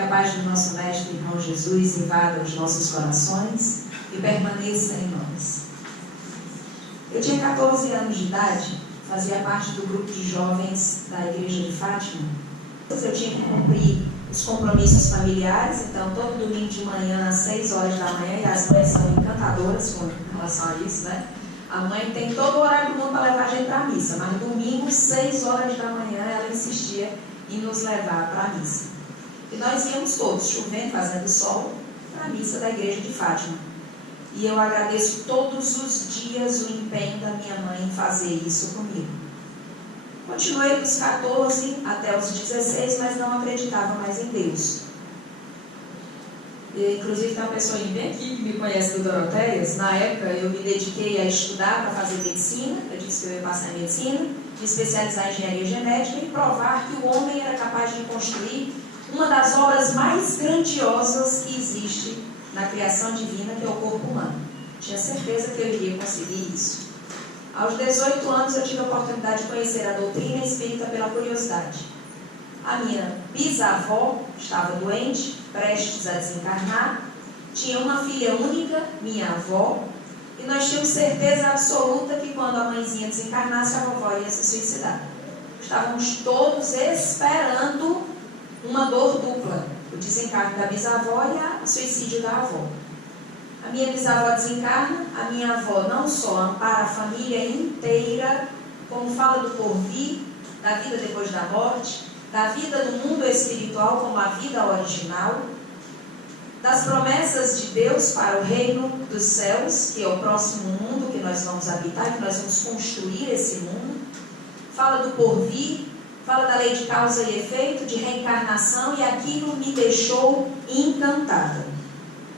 Que a paz do nosso Mestre, irmão Jesus, invada os nossos corações e permaneça em nós. Eu tinha 14 anos de idade, fazia parte do grupo de jovens da Igreja de Fátima. Eu tinha que cumprir os compromissos familiares, então todo domingo de manhã, às 6 horas da manhã, e as mães são encantadoras com relação a isso, né? A mãe tem todo o horário do mundo para levar a gente para a missa, mas domingo, 6 horas da manhã, ela insistia em nos levar para a missa. E nós íamos todos, chovendo, fazendo sol, para a missa da Igreja de Fátima. E eu agradeço todos os dias o empenho da minha mãe em fazer isso comigo. Continuei dos 14 até os 16, mas não acreditava mais em Deus. Inclusive tem uma pessoa bem aqui que me conhece do Doroteias. Na época eu me dediquei a estudar para fazer medicina. Eu disse que eu ia passar em medicina, de especializar em engenharia genética e provar que o homem era capaz de construir uma das obras mais grandiosas que existe na criação divina, que é o corpo humano. Tinha certeza que eu iria conseguir isso. Aos 18 anos eu tive a oportunidade de conhecer a doutrina espírita pela curiosidade. A minha bisavó estava doente, prestes a desencarnar, tinha uma filha única, minha avó, e nós tínhamos certeza absoluta que quando a mãezinha desencarnasse, a vovó ia se suicidar. Estávamos todos esperando uma dor dupla, o desencarne da bisavó e o suicídio da avó. A minha bisavó desencarna, a minha avó não só ampara a família inteira, como fala do porvir, da vida depois da morte, da vida do mundo espiritual como a vida original, das promessas de Deus para o reino dos céus, que é o próximo mundo que nós vamos habitar, que nós vamos construir esse mundo. Fala do porvir, fala da lei de causa e efeito, de reencarnação, e aquilo me deixou encantada.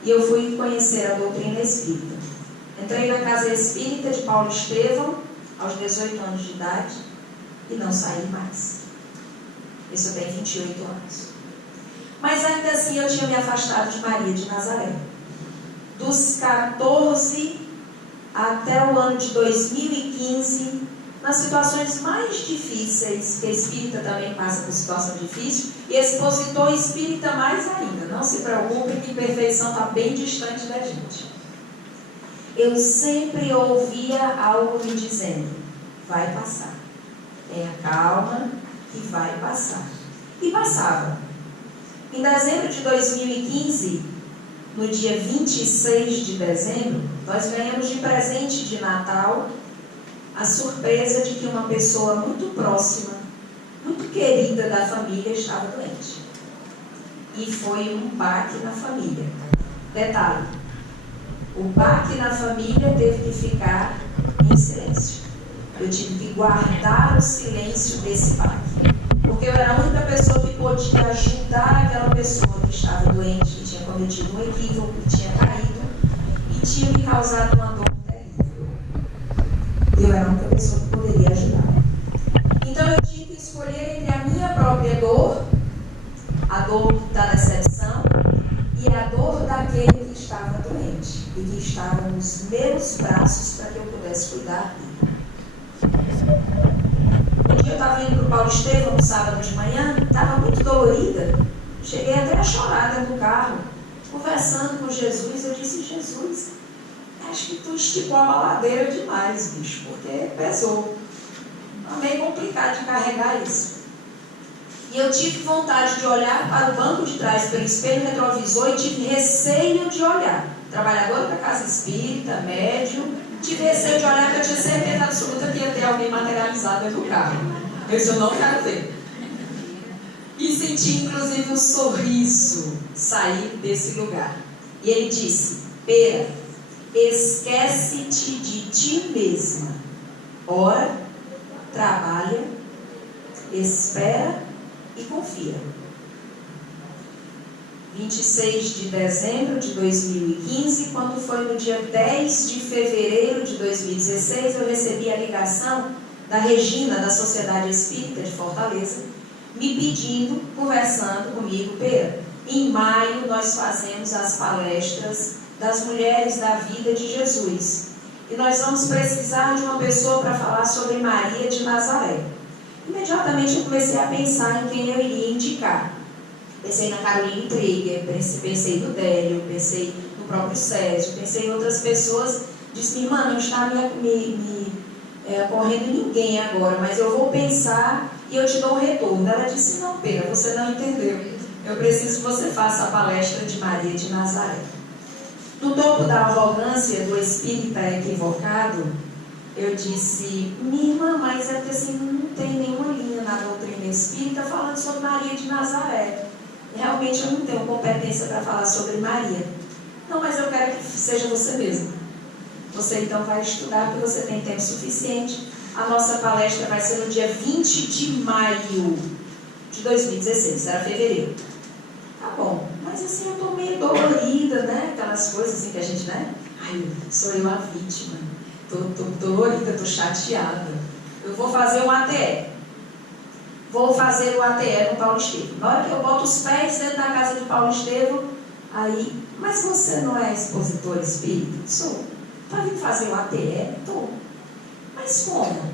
E eu fui conhecer a doutrina espírita. Entrei na casa espírita de Paulo Estevão, aos 18 anos de idade, e não saí mais. Isso eu tenho 28 anos. Mas ainda assim eu tinha me afastado de Maria de Nazaré. Dos 14 até o ano de 2015, nas situações mais difíceis, que a espírita também passa por situação difícil, e expositor espírita mais ainda. Não se preocupe que perfeição está bem distante da gente. Eu sempre ouvia algo me dizendo: vai passar. Tenha calma, que vai passar. E passava. Em dezembro de 2015, no dia 26 de dezembro, nós ganhamos de presente de Natal a surpresa de que uma pessoa muito próxima, muito querida da família, estava doente. E foi um baque na família. Detalhe: o baque na família teve que ficar em silêncio. Eu tive que guardar o silêncio desse baque, porque eu era a única pessoa que podia ajudar aquela pessoa que estava doente, que tinha cometido um equívoco, que tinha caído e tinha me causado uma dor terrível. Eu era a única pessoa que poderia ajudar. Então eu tinha que escolher entre a minha própria dor, a dor da decepção, e a dor daquele que estava doente e que estava nos meus braços para que eu pudesse cuidar dele. Um dia eu estava indo para o Paulo Estevão no sábado de manhã, estava muito dolorida, cheguei até a chorar dentro do carro, conversando com Jesus. Eu disse: Jesus, acho que tu esticou a maladeira demais, bicho, porque pesou. É meio complicado de carregar isso. E eu tive vontade de olhar para o banco de trás, pelo espelho retrovisor, e tive receio de olhar. Trabalhadora da casa espírita, médium, tive receio de olhar, porque eu tinha certeza absoluta que ia ter alguém materializado dentro do carro. Eu disse: eu não quero ver. E senti inclusive um sorriso sair desse lugar. E ele disse: Pera, esquece-te de ti mesma. Ora, trabalha, espera e confia. 26 de dezembro de 2015, quando foi no dia 10 de fevereiro de 2016, eu recebi a ligação da Regina, da Sociedade Espírita de Fortaleza, me pedindo, conversando comigo: Pera, em maio nós fazemos as palestras das mulheres da vida de Jesus, e nós vamos precisar de uma pessoa para falar sobre Maria de Nazaré. Imediatamente eu comecei a pensar em quem eu iria indicar. Pensei na Caroline Trigger, pensei no Délio, pensei no próprio Sérgio, pensei em outras pessoas. Disse, irmã, não está me correndo ninguém agora, mas eu vou pensar e eu te dou um retorno. Ela disse, não, Pena, você não entendeu. Eu preciso que você faça a palestra de Maria de Nazaré. No topo da arrogância do espírita equivocado, eu disse, minha irmã, mas é porque assim, não tem nenhuma linha na doutrina espírita falando sobre Maria de Nazaré. Realmente eu não tenho competência para falar sobre Maria. Não, mas eu quero que seja você mesmo. Você então vai estudar, porque você tem tempo suficiente. A nossa palestra vai ser no dia 20 de maio de 2016, era fevereiro. Tá bom, mas assim eu tô meio dolorida, né? Aquelas coisas assim que a gente, né? Ai, sou eu a vítima. Tô dolorida, tô chateada. Eu vou fazer um ATE. Vou fazer o ATE no Paulo Estevam. Na hora que eu boto os pés dentro da casa de Paulo Estevam, aí, mas você não é expositor espírita? Sou. Tá vindo fazer o ATE? Tô. Mas como?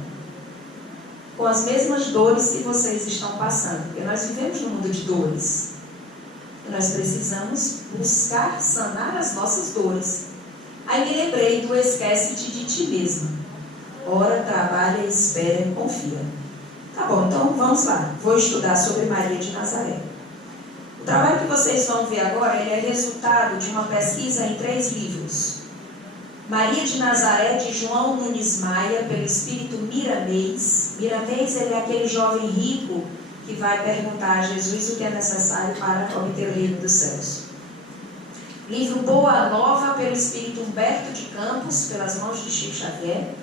Com as mesmas dores que vocês estão passando. Porque nós vivemos num mundo de dores. E nós precisamos buscar sanar as nossas dores. Aí me lembrei do esquece-te de ti mesmo. Ora, trabalha, espera e confia. Tá bom, então vamos lá. Vou estudar sobre Maria de Nazaré. O trabalho que vocês vão ver agora, ele é resultado de uma pesquisa em 3 livros. Maria de Nazaré, de João Nunes Maia, pelo espírito Miramês. Miramês, ele é aquele jovem rico que vai perguntar a Jesus o que é necessário para obter o reino dos céus. Livro Boa Nova, pelo espírito Humberto de Campos, pelas mãos de Chico Xavier.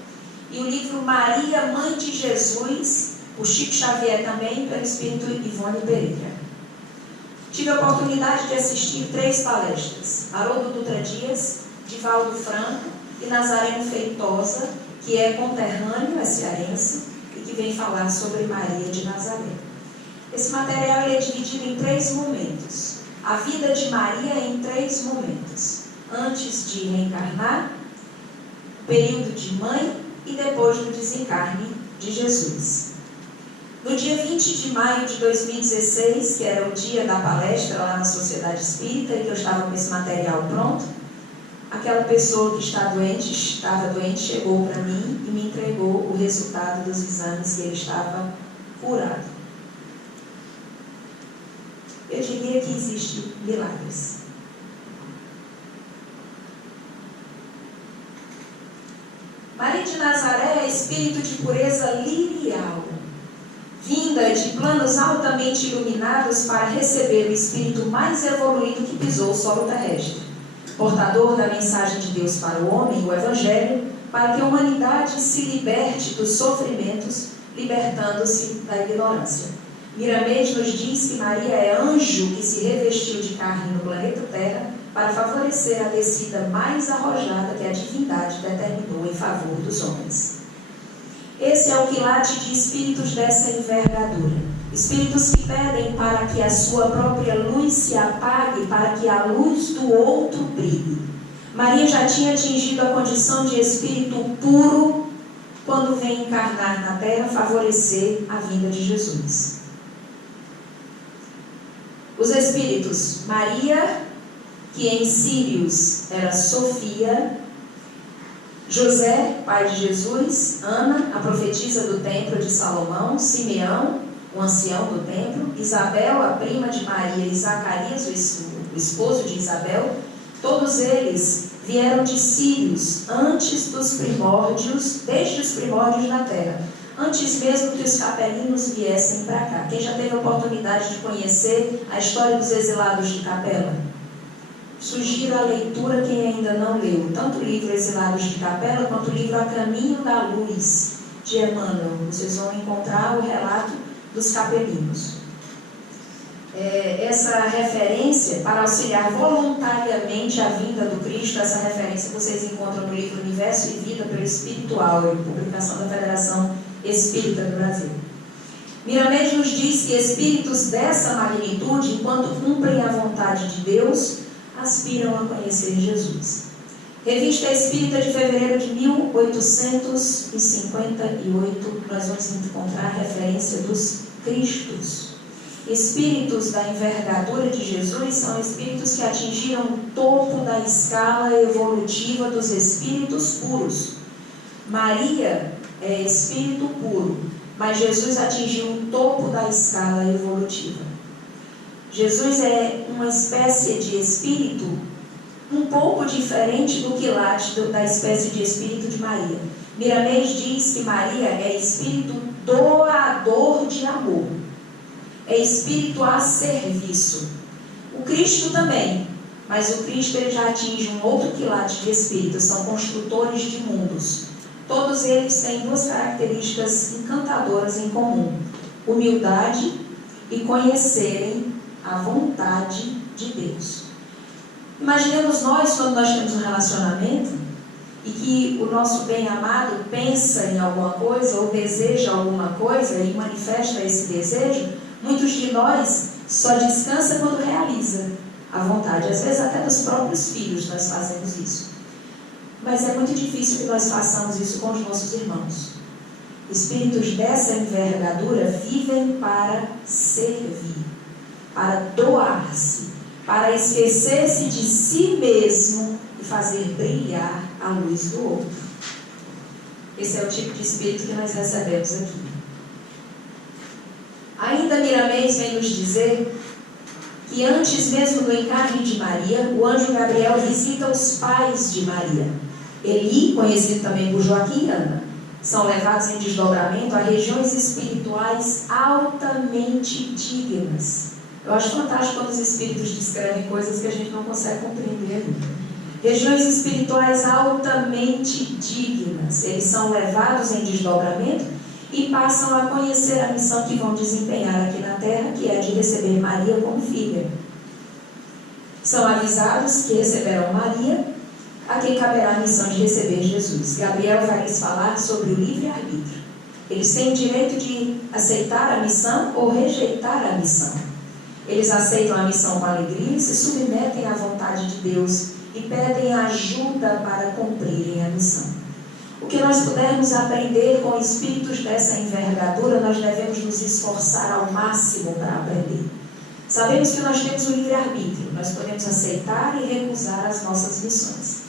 E o livro Maria, Mãe de Jesus, o Chico Xavier também, pelo espírito Ivone Pereira. Tive a oportunidade de assistir 3 palestras. Haroldo Dutra Dias, Divaldo Franco e Nazareno Feitosa, que é conterrâneo, é cearense, e que vem falar sobre Maria de Nazaré. Esse material é dividido em 3 momentos. A vida de Maria em 3 momentos. Antes de reencarnar, período de mãe e depois do desencarne de Jesus. No dia 20 de maio de 2016, que era o dia da palestra lá na Sociedade Espírita, e que eu estava com esse material pronto, aquela pessoa que estava doente, chegou para mim e me entregou o resultado dos exames, que ele estava curado. Eu diria que existem milagres. Maria de Nazaré é espírito de pureza lirial, vinda de planos altamente iluminados para receber o espírito mais evoluído que pisou o solo terrestre, portador da mensagem de Deus para o homem, o Evangelho, para que a humanidade se liberte dos sofrimentos, libertando-se da ignorância. Miramês nos diz que Maria é anjo que se revestiu de carne no planeta Terra para favorecer a descida mais arrojada que a divindade determinou em favor dos homens. Esse é o quilate de espíritos dessa envergadura. Espíritos que pedem para que a sua própria luz se apague, para que a luz do outro brilhe. Maria já tinha atingido a condição de espírito puro quando vem encarnar na Terra, favorecer a vinda de Jesus. Os espíritos Maria, que em Sírios era Sofia, José, pai de Jesus, Ana, a profetisa do templo de Salomão, Simeão, o ancião do templo, Isabel, a prima de Maria, e Zacarias, o esposo de Isabel, todos eles vieram de Sírios antes dos primórdios, desde os primórdios da terra, antes mesmo que os capelinos viessem para cá. Quem já teve a oportunidade de conhecer a história dos exilados de Capela? Sugiro a leitura quem ainda não leu, tanto o livro Exilados de Capela, quanto o livro A Caminho da Luz, de Emmanuel. Vocês vão encontrar o relato dos capelinos. Essa referência, para auxiliar voluntariamente a vinda do Cristo, essa referência vocês encontram no livro Universo e Vida pelo Espírito Áureo, publicação da Federação Espírita do Brasil. Miramês nos diz que espíritos dessa magnitude, enquanto cumprem a vontade de Deus, aspiram a conhecer Jesus. Revista Espírita de fevereiro de 1858, nós vamos encontrar a referência dos Cristos. espíritos da envergadura de Jesus são espíritos que atingiram o topo da escala evolutiva dos espíritos puros. Maria é espírito puro, mas Jesus atingiu o topo da escala evolutiva. Jesus é uma espécie de espírito um pouco diferente do quilate da espécie de espírito de Maria. Miramês diz que Maria é espírito doador de amor, é espírito a serviço. O Cristo também, mas o Cristo ele já atinge um outro quilate de espíritos, são construtores de mundos. Todos eles têm duas características encantadoras em comum: humildade e conhecerem a vontade de Deus. Imaginemos nós, quando nós temos um relacionamento e que o nosso bem-amado pensa em alguma coisa ou deseja alguma coisa e manifesta esse desejo. Muitos de nós só descansa quando realiza a vontade. Às vezes até dos próprios filhos nós fazemos isso. Mas é muito difícil que nós façamos isso com os nossos irmãos. Espíritos dessa envergadura vivem para servir, para doar-se, para esquecer-se de si mesmo e fazer brilhar a luz do outro. Esse é o tipo de espírito que nós recebemos aqui. Ainda Miramês vem nos dizer que antes mesmo do encarne de Maria, o anjo Gabriel visita os pais de Maria. Eli, conhecido também por Joaquim e Ana, são levados em desdobramento a regiões espirituais altamente dignas. Eu acho fantástico quando os espíritos descrevem coisas que a gente não consegue compreender. Regiões espirituais altamente dignas. Eles são levados em desdobramento e passam a conhecer a missão que vão desempenhar aqui na Terra, que é de receber Maria como filha. São avisados que receberão Maria, a quem caberá a missão de receber Jesus. Gabriel vai lhes falar sobre o livre-arbítrio. Eles têm o direito de aceitar a missão ou rejeitar a missão. Eles aceitam a missão com alegria, se submetem à vontade de Deus e pedem ajuda para cumprirem a missão. O que nós pudermos aprender com espíritos dessa envergadura, nós devemos nos esforçar ao máximo para aprender. Sabemos que nós temos o livre-arbítrio, nós podemos aceitar e recusar as nossas missões.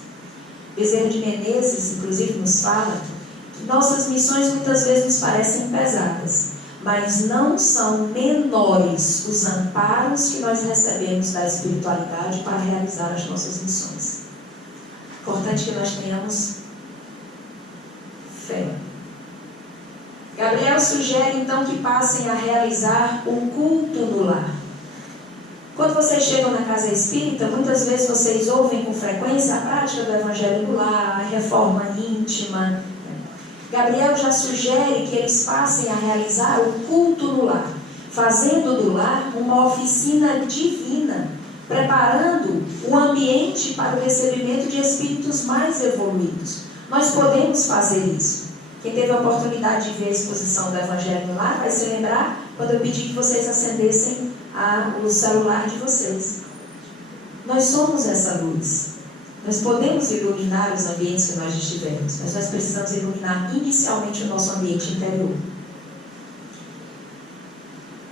Bezerra de Menezes, inclusive, nos fala que nossas missões muitas vezes nos parecem pesadas, mas não são menores os amparos que nós recebemos da espiritualidade para realizar as nossas missões. Importante que nós tenhamos fé. Gabriel sugere então que passem a realizar o culto no lar. Quando vocês chegam na casa espírita, muitas vezes vocês ouvem com frequência a prática do evangelho do lar, a reforma íntima. Gabriel já sugere que eles passem a realizar o culto no lar, fazendo do lar uma oficina divina, preparando o ambiente para o recebimento de espíritos mais evoluídos. Nós podemos fazer isso. Quem teve a oportunidade de ver a exposição do Evangelho no Lar vai se lembrar quando eu pedi que vocês acendessem o celular de vocês. Nós somos essa luz. Nós podemos iluminar os ambientes que nós estivermos, mas nós precisamos iluminar inicialmente o nosso ambiente interior.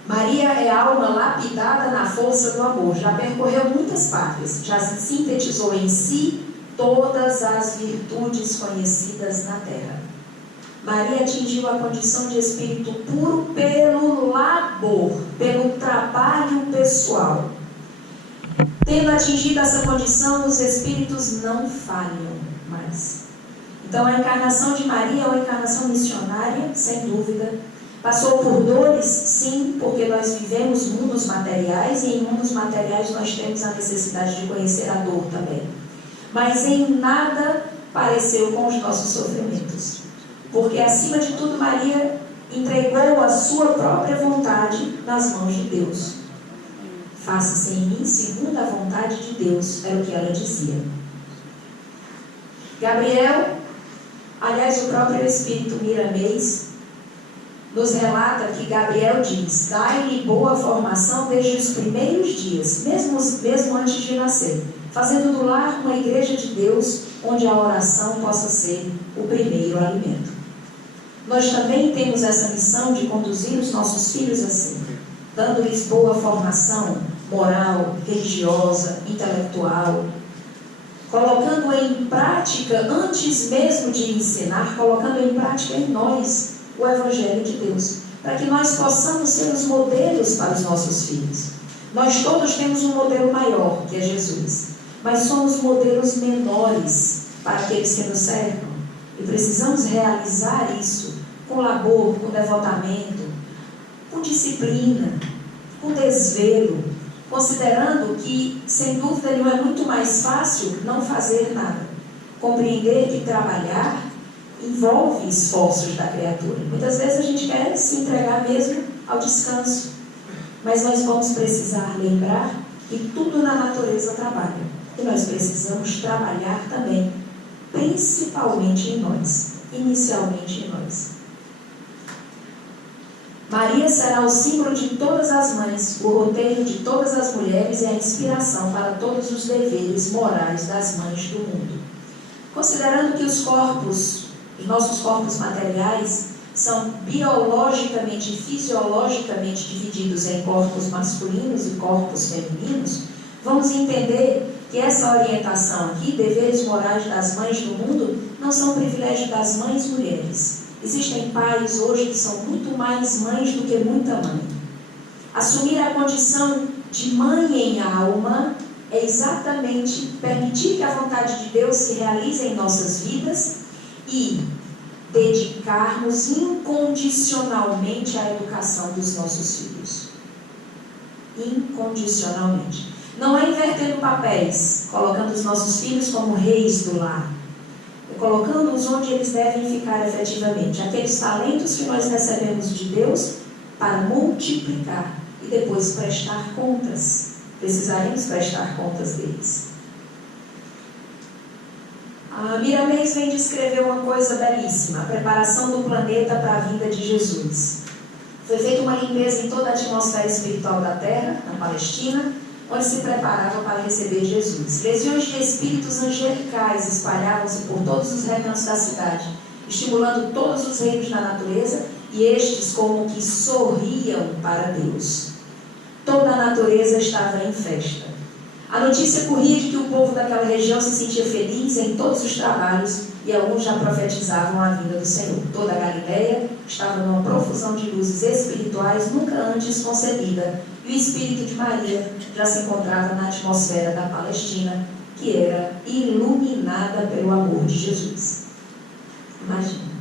Maria é alma lapidada na força do amor. Já percorreu muitas pátrias, já sintetizou em si todas as virtudes conhecidas na terra. Maria atingiu a condição de espírito puro pelo labor, pelo trabalho pessoal. Tendo atingido essa condição, os espíritos não falham mais. Então, a encarnação de Maria é uma encarnação missionária, sem dúvida. Passou por dores, sim, porque nós vivemos mundos materiais e em mundos materiais nós temos a necessidade de conhecer a dor também. Mas em nada pareceu com os nossos sofrimentos. Porque, acima de tudo, Maria entregou a sua própria vontade nas mãos de Deus. Faça-se em mim segundo a vontade de Deus, era o que ela dizia. Gabriel, aliás, o próprio Espírito Miramês, nos relata que Gabriel diz: dai-lhe boa formação desde os primeiros dias, mesmo antes de nascer, fazendo do lar uma igreja de Deus, onde a oração possa ser o primeiro alimento. Nós também temos essa missão de conduzir os nossos filhos assim. dando-lhes boa formação moral, religiosa, intelectual, colocando em prática, antes mesmo de ensinar, colocando em prática em nós o Evangelho de Deus, para que nós possamos ser os modelos para os nossos filhos. Nós todos temos um modelo maior, que é Jesus, mas somos modelos menores para aqueles que nos cercam, e precisamos realizar isso com labor, com devotamento, com disciplina, com desvelo, considerando que, sem dúvida nenhuma, é muito mais fácil não fazer nada. Compreender que trabalhar envolve esforços da criatura. Muitas vezes a gente quer se entregar mesmo ao descanso, mas nós vamos precisar lembrar que tudo na natureza trabalha, e nós precisamos trabalhar também, principalmente em nós, inicialmente em nós. Maria será o símbolo de todas as mães, o roteiro de todas as mulheres e a inspiração para todos os deveres morais das mães do mundo. Considerando que os nossos corpos materiais, são biologicamente e fisiologicamente divididos em corpos masculinos e corpos femininos, vamos entender que essa orientação aqui, deveres morais das mães do mundo, não são privilégio das mães mulheres. Existem pais hoje que são muito mais mães do que muita mãe. Assumir a condição de mãe em alma é exatamente permitir que a vontade de Deus se realize em nossas vidas e dedicarmos incondicionalmente à educação dos nossos filhos. Incondicionalmente. Não é invertendo papéis, colocando os nossos filhos como reis do lar, colocando-os onde eles devem ficar efetivamente. Aqueles talentos que nós recebemos de Deus para multiplicar e depois prestar contas. Precisaremos prestar contas deles. A Miramês vem descrever uma coisa belíssima, a preparação do planeta para a vinda de Jesus. Foi feita uma limpeza em toda a atmosfera espiritual da Terra, na Palestina, onde se preparava para receber Jesus. Legiões de espíritos angelicais espalhavam-se por todos os recantos da cidade, estimulando todos os reinos da natureza, e estes como que sorriam para Deus. Toda a natureza estava em festa. A notícia corria de que o povo daquela região se sentia feliz em todos os trabalhos, e alguns já profetizavam a vinda do Senhor. Toda a Galileia estava numa profusão de luzes espirituais nunca antes concebida, e o Espírito de Maria já se encontrava na atmosfera da Palestina, que era iluminada pelo amor de Jesus. Imagina.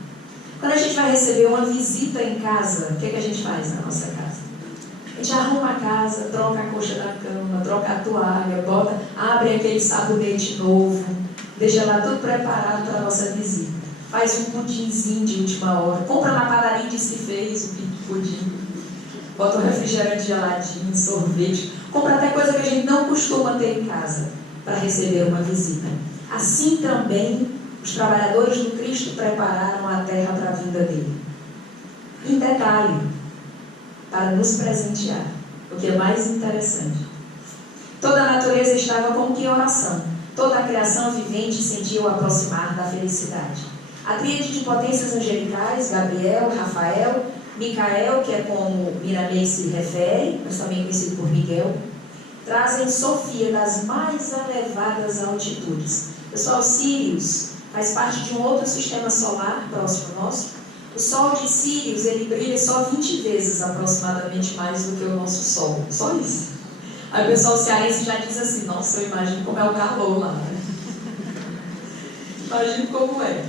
Quando a gente vai receber uma visita em casa, o que a gente faz na nossa casa? A gente arruma a casa, troca a coxa da cama, troca a toalha, abre aquele sabonete novo, deixa lá tudo preparado para a nossa visita. Faz um pudinzinho de última hora, compra na padaria e diz que fez o pudim. Bota um refrigerante geladinho, sorvete, compra até coisa que a gente não costuma ter em casa para receber uma visita. Assim também os trabalhadores do Cristo prepararam a terra para a vinda dele. Em detalhe, para nos presentear, o que é mais interessante. Toda a natureza estava como que em oração. Toda a criação vivente sentia o aproximar da felicidade. A tríade de potências angelicais, Gabriel, Rafael, Micael, que é como Miramês se refere, mas também conhecido por Miguel, trazem Sofia das mais elevadas altitudes. Pessoal, Sírius faz parte de um outro sistema solar próximo nosso. O Sol de Sírius, ele brilha só 20 vezes aproximadamente mais do que o nosso Sol. Só isso. Aí o pessoal cearense já diz assim, nossa, eu imagino como é o calor lá. Imagino como é.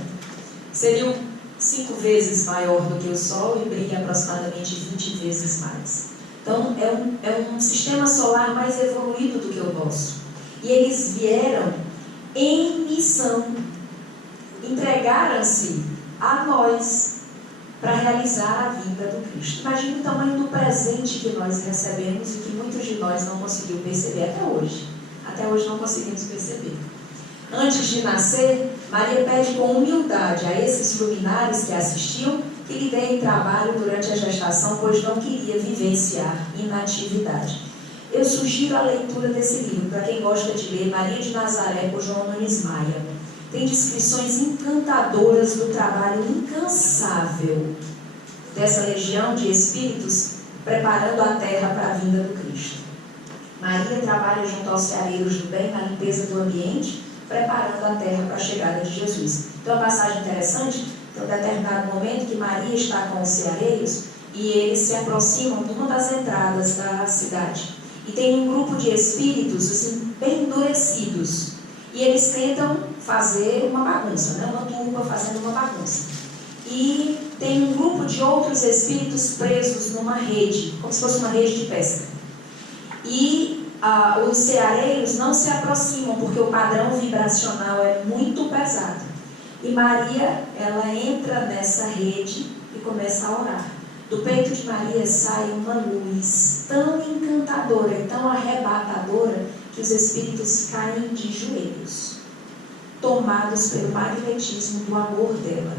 Seria 5 vezes maior do que o Sol e brilha aproximadamente 20 vezes mais. Então, é um sistema solar mais evoluído do que o nosso. E eles vieram em missão, entregaram-se a nós para realizar a vinda do Cristo. Imagina o tamanho do presente que nós recebemos e que muitos de nós não conseguiram perceber até hoje. Até hoje não conseguimos perceber. Antes de nascer, Maria pede com humildade a esses luminares que assistiam que lhe deem trabalho durante a gestação, pois não queria vivenciar inatividade. Eu sugiro a leitura desse livro para quem gosta de ler, Maria de Nazaré, por João Nunes Maia. Tem descrições encantadoras do trabalho incansável dessa legião de espíritos preparando a terra para a vinda do Cristo. Maria trabalha junto aos ceareiros do bem na limpeza do ambiente, preparando a terra para a chegada de Jesus. Então, uma passagem interessante, tem um determinado momento que Maria está com os ceareiros e eles se aproximam de uma das entradas da cidade. E tem um grupo de espíritos assim, bem endurecidos. E eles tentam fazer uma bagunça, né? Uma turba fazendo uma bagunça. E tem um grupo de outros espíritos presos numa rede, como se fosse uma rede de pesca. E os ceareiros não se aproximam, porque o padrão vibracional é muito pesado. E Maria, ela entra nessa rede e começa a orar. Do peito de Maria sai uma luz tão encantadora e tão arrebatadora que os espíritos caem de joelhos, tomados pelo magnetismo do amor dela,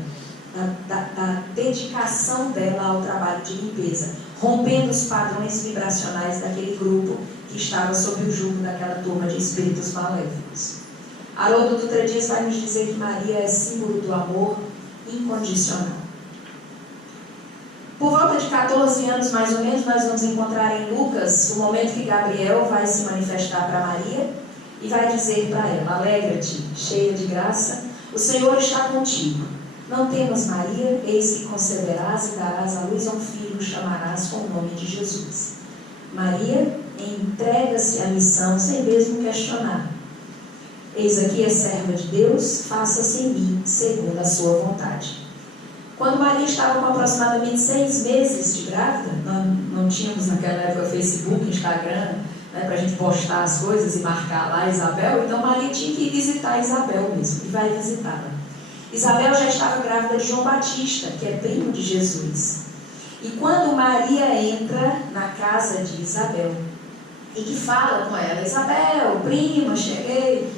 da dedicação dela ao trabalho de limpeza, rompendo os padrões vibracionais daquele grupo que estava sob o jugo daquela turma de espíritos maléficos. Haroldo Dutra Dias vai nos dizer que Maria é símbolo do amor incondicional. Por volta de 14 anos, mais ou menos, nós vamos encontrar em Lucas o momento que Gabriel vai se manifestar para Maria e vai dizer para ela: alegra-te, cheia de graça, o Senhor está contigo. Não temas, Maria, eis que conceberás e darás à luz a um filho, chamarás com o nome de Jesus. Maria entrega-se à missão sem mesmo questionar. Eis aqui a serva de Deus, faça-se em mim segundo a sua vontade. Quando Maria estava com aproximadamente 6 meses de grávida, não tínhamos naquela época Facebook, Instagram, né, para a gente postar as coisas e marcar lá Isabel, então Maria tinha que ir visitar Isabel mesmo, e vai visitá-la. Isabel já estava grávida de João Batista, que é primo de Jesus. E quando Maria entra na casa de Isabel, e que fala com ela: Isabel, prima, cheguei.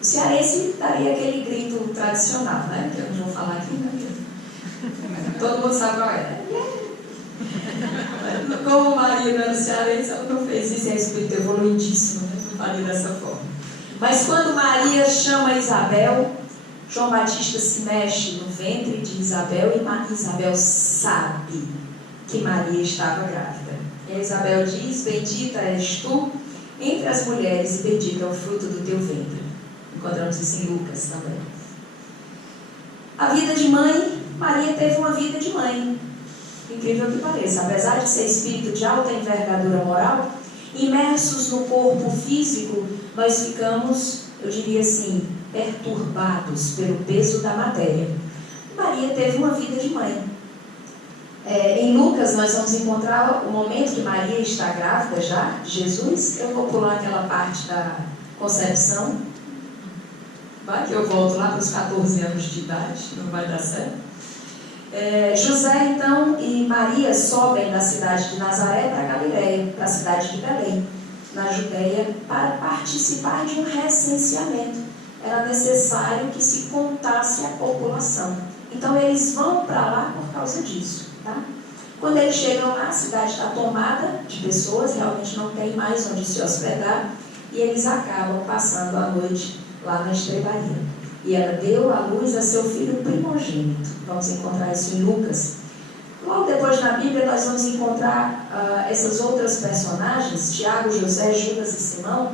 O cearense daria aquele grito tradicional, né? Que eu não vou falar aqui, né? Todo mundo sabe qual é. Como Maria não era cearense, ela não fez isso, é espírito evoluidíssimo, né? Não faria dessa forma. Mas quando Maria chama Isabel, João Batista se mexe no ventre de Isabel e Isabel sabe que Maria estava grávida. E Isabel diz: bendita és tu entre as mulheres e bendito é o fruto do teu ventre. Encontramos isso em Lucas também. A vida de mãe, Maria teve uma vida de mãe, incrível que pareça. Apesar de ser espírito de alta envergadura moral, imersos no corpo físico, nós ficamos, eu diria assim, perturbados pelo peso da matéria. Maria teve uma vida de mãe. Em Lucas nós vamos encontrar o momento que Maria está grávida já de Jesus. Eu vou pular aquela parte da concepção. Vai que eu volto lá para os 14 anos de idade, não vai dar certo. José então e Maria sobem da cidade de Nazaré para Galileia, para a cidade de Belém, na Judeia, para participar de um recenseamento. Era necessário que se contasse a população. Então eles vão para lá por causa disso. Tá? Quando eles chegam lá, a cidade está tomada de pessoas, realmente não tem mais onde se hospedar, e eles acabam passando a noite lá na estrebaria. E ela deu à luz a seu filho primogênito. Vamos encontrar isso em Lucas. Logo depois na Bíblia nós vamos encontrar essas outras personagens, Tiago, José, Judas e Simão,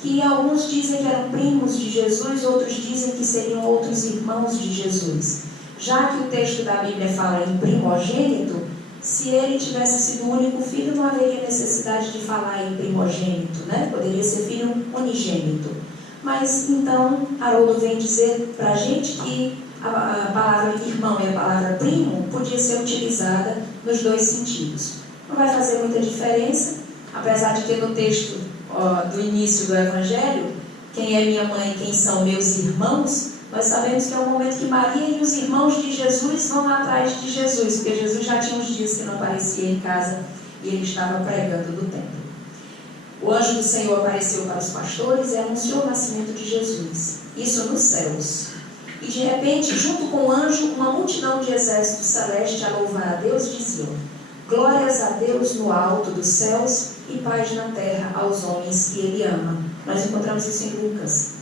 que alguns dizem que eram primos de Jesus, outros dizem que seriam outros irmãos de Jesus. Já que o texto da Bíblia fala em primogênito, se ele tivesse sido o único filho, não haveria necessidade de falar em primogênito, né? Poderia ser filho unigênito. Mas então Haroldo vem dizer para a gente que a palavra irmão e a palavra primo podia ser utilizada nos dois sentidos. Não vai fazer muita diferença, apesar de ter no texto do início do Evangelho, quem é minha mãe e quem são meus irmãos, nós sabemos que é o momento que Maria e os irmãos de Jesus vão atrás de Jesus, porque Jesus já tinha uns dias que não aparecia em casa e ele estava pregando no templo. O anjo do Senhor apareceu para os pastores e anunciou o nascimento de Jesus, isso nos céus. E de repente, junto com o anjo, uma multidão de exércitos celestes a louvar a Deus diziam: glórias a Deus no alto dos céus e paz na terra aos homens que Ele ama. Nós encontramos isso em Lucas.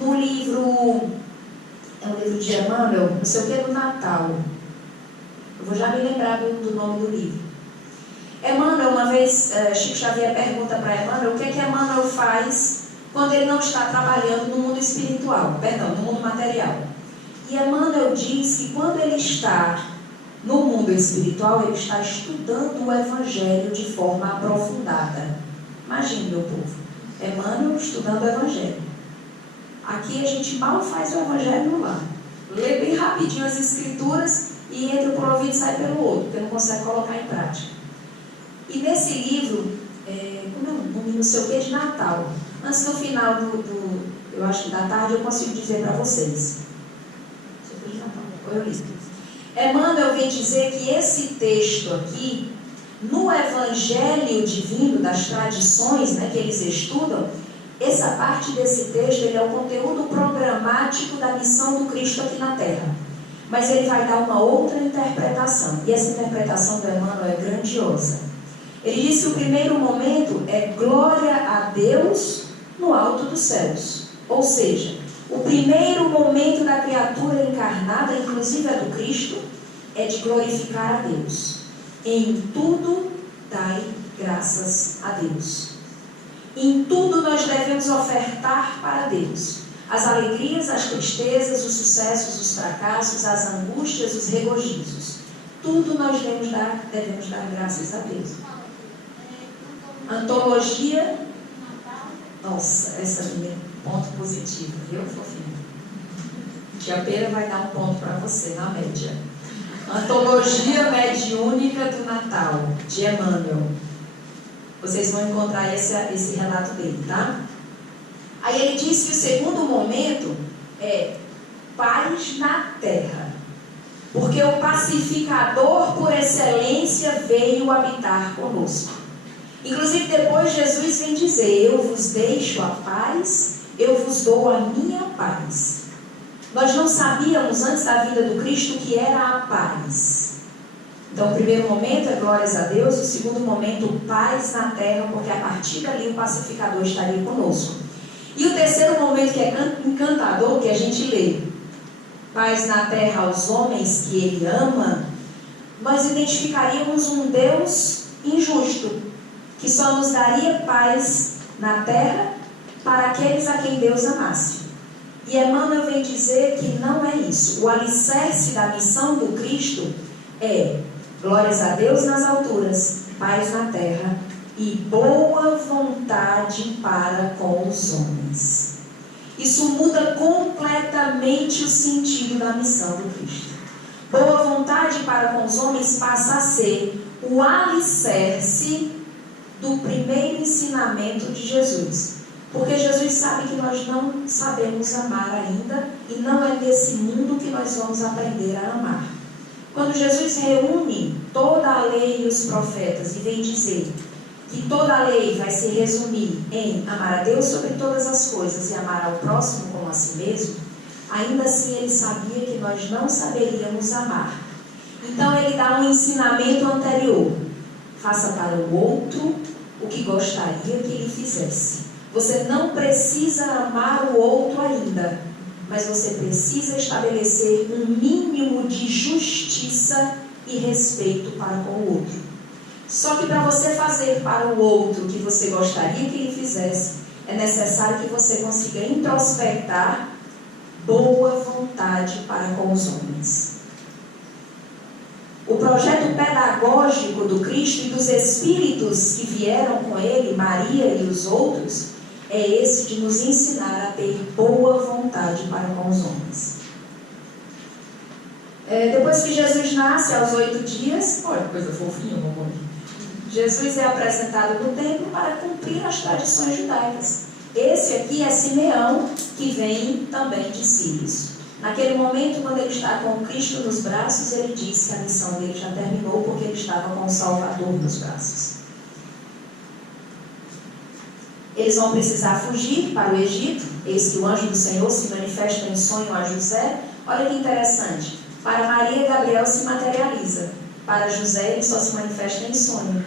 No livro, é um livro de Emmanuel, não sei o que, do Natal. Eu vou já me lembrar do nome do livro. Emmanuel, uma vez, Chico Xavier pergunta para Emmanuel o que é que Emmanuel faz quando ele não está trabalhando no mundo espiritual, perdão, no mundo material. E Emmanuel diz que quando ele está no mundo espiritual, ele está estudando o Evangelho de forma aprofundada. Imagine, meu povo, Emmanuel estudando o Evangelho. Aqui a gente mal faz o Evangelho no lar. Lê bem rapidinho as Escrituras e entra por um ouvido e sai pelo outro, porque não consegue colocar em prática. E nesse livro, não sei o que, de Natal, antes do final eu acho que da tarde, eu consigo dizer para vocês. Sobre de Natal, eu li. Emmanuel vem dizer que esse texto aqui, no Evangelho Divino, das tradições, né, que eles estudam, essa parte desse texto, ele é o conteúdo programático da missão do Cristo aqui na Terra. Mas ele vai dar uma outra interpretação. E essa interpretação do Emmanuel é grandiosa. Ele diz que o primeiro momento é glória a Deus no alto dos céus. Ou seja, o primeiro momento da criatura encarnada, inclusive a do Cristo, é de glorificar a Deus. Em tudo dai graças a Deus. Em tudo nós devemos ofertar para Deus. As alegrias, as tristezas, os sucessos, os fracassos, as angústias, os regozijos. Tudo nós devemos dar graças a Deus. Antologia. Nossa, essa minha ponto positivo, viu, fofinho? Tia Pera vai dar um ponto para você na média. Antologia Mediúnica do Natal, de Emmanuel. Vocês vão encontrar esse relato dele, tá? Aí ele diz que o segundo momento é paz na terra. Porque o pacificador por excelência veio habitar conosco. Inclusive depois Jesus vem dizer: eu vos deixo a paz, eu vos dou a minha paz. Nós não sabíamos antes da vinda do Cristo o que era a paz. Então o primeiro momento é glórias a Deus, o segundo momento paz na terra, porque a partir dali o pacificador estaria conosco. E o terceiro momento, que é encantador, que a gente lê: paz na terra aos homens que ele ama, nós identificaríamos um Deus injusto, que só nos daria paz na terra para aqueles a quem Deus amasse. E Emmanuel vem dizer que não é isso. O alicerce da missão do Cristo é glórias a Deus nas alturas, paz na terra e boa vontade para com os homens. Isso muda completamente o sentido da missão do Cristo. Boa vontade para com os homens passa a ser o alicerce do primeiro ensinamento de Jesus. Porque Jesus sabe que nós não sabemos amar ainda, e não é nesse mundo que nós vamos aprender a amar. Quando Jesus reúne toda a lei e os profetas e vem dizer que toda a lei vai se resumir em amar a Deus sobre todas as coisas e amar ao próximo como a si mesmo, ainda assim ele sabia que nós não saberíamos amar. Então ele dá um ensinamento anterior: faça para o outro o que gostaria que ele fizesse. Você não precisa amar o outro ainda, mas você precisa estabelecer um mínimo de justiça e respeito para com o outro. Só que para você fazer para o outro o que você gostaria que ele fizesse, é necessário que você consiga introspectar boa vontade para com os homens. O projeto pedagógico do Cristo e dos Espíritos que vieram com ele, Maria e os outros, é esse de nos ensinar a ter boa vontade para com os homens. Depois que Jesus nasce, aos 8 dias, olha que coisa fofinha, mamãe. Jesus é apresentado no templo para cumprir as tradições judaicas. Esse aqui é Simeão, que vem também de Sírios. Naquele momento, quando ele está com Cristo nos braços, ele diz que a missão dele já terminou, porque ele estava com o Salvador nos braços. Eles vão precisar fugir para o Egito. Eis que o anjo do Senhor se manifesta em sonho a José. Olha que interessante. Para Maria, Gabriel se materializa. Para José, ele só se manifesta em sonho.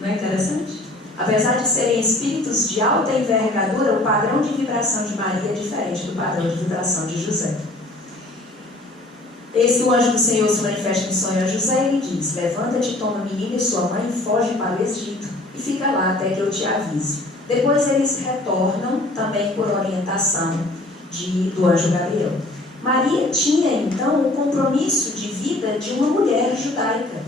Não é interessante? Apesar de serem espíritos de alta envergadura, o padrão de vibração de Maria é diferente do padrão de vibração de José. Eis que o anjo do Senhor se manifesta em sonho a José e lhe diz: levanta-te, toma a menina e sua mãe e foge para o Egito, e fica lá até que eu te avise. Depois eles retornam também por orientação do anjo Gabriel. Maria tinha então o compromisso de vida de uma mulher judaica.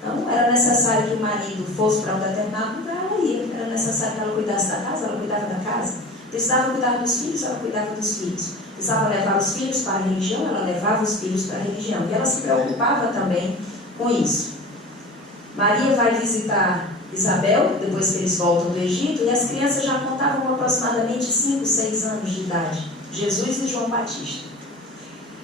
Então era necessário que o marido fosse para um determinado lugar, ela ia. Era necessário que ela cuidasse da casa, ela cuidava da casa. Precisava cuidar dos filhos, ela cuidava dos filhos. Precisava levar os filhos para a religião, ela levava os filhos para a religião. E ela se preocupava também com isso. Maria vai visitar Isabel, depois que eles voltam do Egito, e as crianças já contavam com aproximadamente 5, 6 anos de idade. Jesus e João Batista.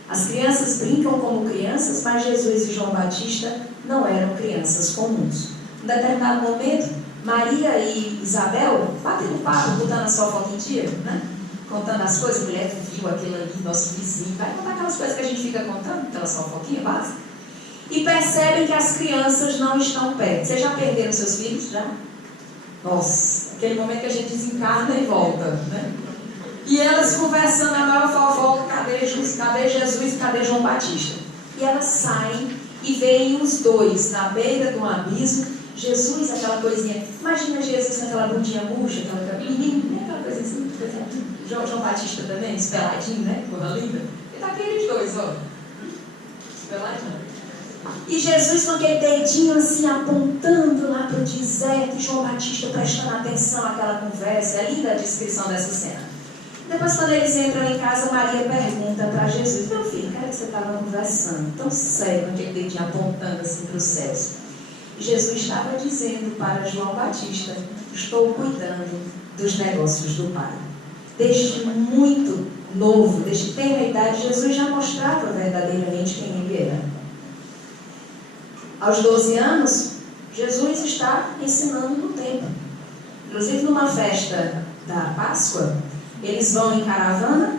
As crianças brincam como crianças, mas Jesus e João Batista não eram crianças comuns. Em determinado momento, Maria e Isabel batendo papo, botando a fofoca em dia, né? Contando as coisas. Mulher, tu viu aquilo ali, nosso vizinho, vai contar aquelas coisas que a gente fica contando, aquelas fofoquinhas básicas. E percebem que as crianças não estão perto. Vocês já perderam seus filhos? Já? Nossa, aquele momento que a gente desencarna e volta, né? E elas conversando a maior fofoca: cadê Jesus, cadê João Batista? E elas saem e veem os dois na beira de um abismo. Jesus, aquela coisinha, imagina Jesus com aquela bundinha murcha, aquela cabelinha, aquela coisa assim, João Batista também, espeladinho, né? Coisa linda. E tá aqueles dois, ó, espeladinho. E Jesus com aquele dedinho assim, apontando lá para o deserto, e João Batista prestando atenção àquela conversa. É linda a descrição dessa cena. Depois, quando eles entram em casa, Maria pergunta para Jesus: meu filho, cara, que você estava conversando tão sério, com aquele dedinho apontando assim para os céus. E Jesus estava dizendo para João Batista: estou cuidando dos negócios do Pai. Desde muito novo, desde tenra idade, Jesus já mostrava verdadeiramente quem ele era. Aos 12 anos, Jesus está ensinando no templo. Inclusive, numa festa da Páscoa, eles vão em caravana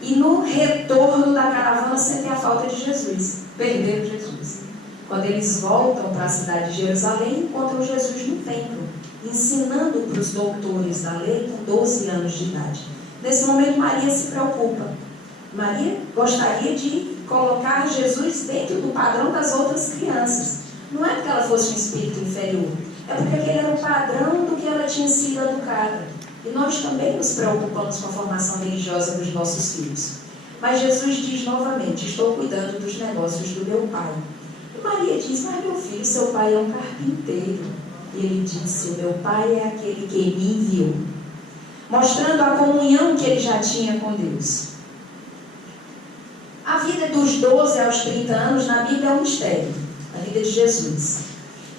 e no retorno da caravana sentem a falta de Jesus. Perderam Jesus. Quando eles voltam para a cidade de Jerusalém, encontram Jesus no templo, ensinando para os doutores da lei com 12 anos de idade. Nesse momento, Maria se preocupa. Maria gostaria de colocar Jesus dentro do padrão das outras crianças. Não é porque ela fosse um espírito inferior, é porque aquele era o padrão do que ela tinha sido educada. E nós também nos preocupamos com a formação religiosa dos nossos filhos. Mas Jesus diz novamente: estou cuidando dos negócios do meu Pai. E Maria diz: mas meu filho, seu pai é um carpinteiro. E ele disse: o meu Pai é aquele que me enviou. Mostrando a comunhão que ele já tinha com Deus. A vida dos 12 aos 30 anos na Bíblia é um mistério. A vida de Jesus.